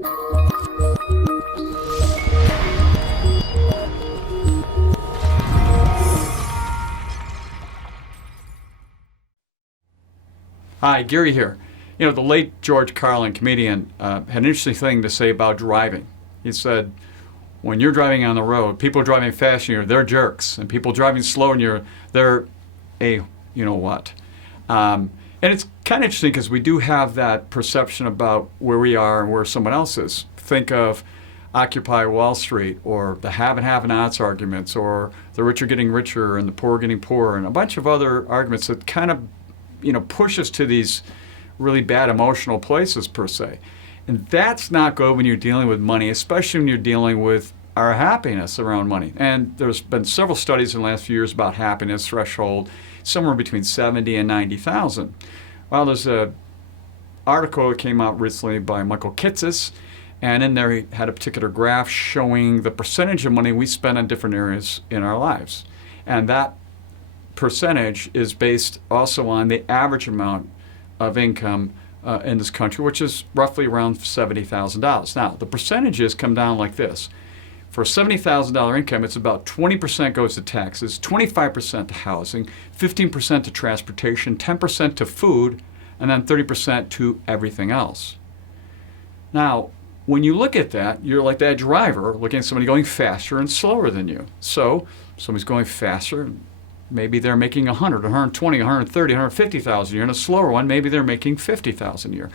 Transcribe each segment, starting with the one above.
Hi, Gary here. The late George Carlin, comedian, had an interesting thing to say about driving. He said, when you're driving on the road, people driving fast on you, they're jerks. And people driving slow on you, they're a you-know-what. And it's kind of interesting because we do have that perception about where we are and where someone else is. Think of Occupy Wall Street, or the have and have-nots arguments, or the rich are getting richer and the poor are getting poorer, and a bunch of other arguments that kind of push us to these really bad emotional places, per se. And that's not good when you're dealing with money, especially when you're dealing with our happiness around money. And there's been several studies in the last few years about happiness threshold, somewhere between 70 and 90,000. Well, there's an article that came out recently by Michael Kitces, and in there he had a particular graph showing the percentage of money we spend on different areas in our lives. And that percentage is based also on the average amount of income in this country, which is roughly around $70,000. Now, the percentages come down like this. For a $70,000 income, it's about 20% goes to taxes, 25% to housing, 15% to transportation, 10% to food, and then 30% to everything else. Now, when you look at that, you're like that driver looking at somebody going faster and slower than you. So, somebody's going faster. Maybe they're making 100, 120, 130, 150,000 a year. And a slower one, maybe they're making 50,000 a year.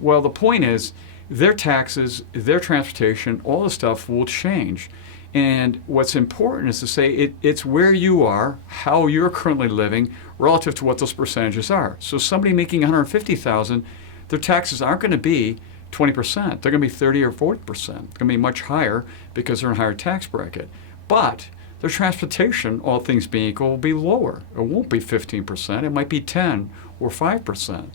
Well, the point is, their taxes, their transportation, all the stuff will change. And what's important is to say it's where you are, how you're currently living, relative to what those percentages are. So somebody making 150,000, their taxes aren't going to be 20%. They're going to be 30 or 40%. They're going to be much higher because they're in a higher tax bracket. But their transportation, all things being equal, will be lower. It won't be 15%. It might be 10 or 5%.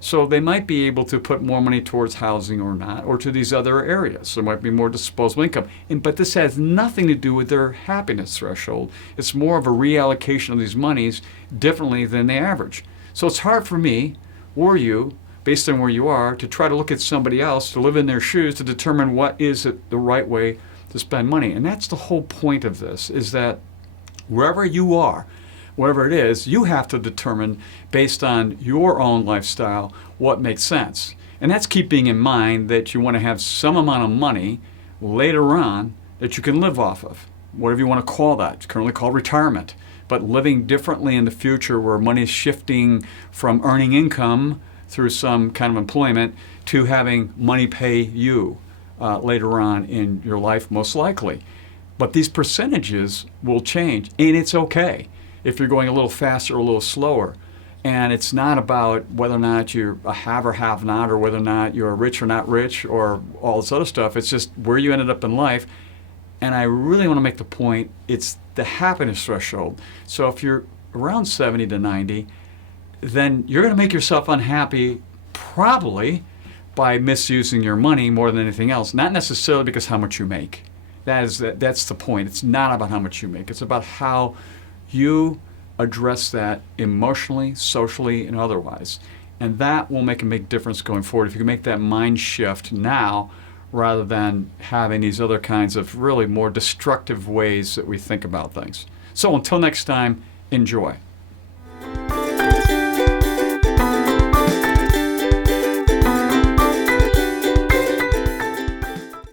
So they might be able to put more money towards housing or not, or to these other areas. There might be more disposable income. But this has nothing to do with their happiness threshold. It's more of a reallocation of these monies differently than the average. So it's hard for me, or you, based on where you are, to try to look at somebody else, to live in their shoes, to determine what is the right way to spend money. And that's the whole point of this, is that wherever you are, whatever it is, you have to determine based on your own lifestyle what makes sense. And that's keeping in mind that you want to have some amount of money later on that you can live off of, whatever you want to call that. It's currently called retirement. But living differently in the future, where money is shifting from earning income through some kind of employment to having money pay you later on in your life, most likely. But these percentages will change, and it's okay if you're going a little faster or a little slower. And it's not about whether or not you're a have or have not, or whether or not you're rich or not rich, or all this other stuff. It's just where you ended up in life. And I really want to make the point, it's the happiness threshold. So if you're around 70 to 90, then you're going to make yourself unhappy probably by misusing your money more than anything else. Not necessarily because how much you make. That's the point. It's not about how much you make. It's about how you address that emotionally, socially, and otherwise. And that will make a big difference going forward if you can make that mind shift now, rather than having these other kinds of really more destructive ways that we think about things. So until next time, enjoy.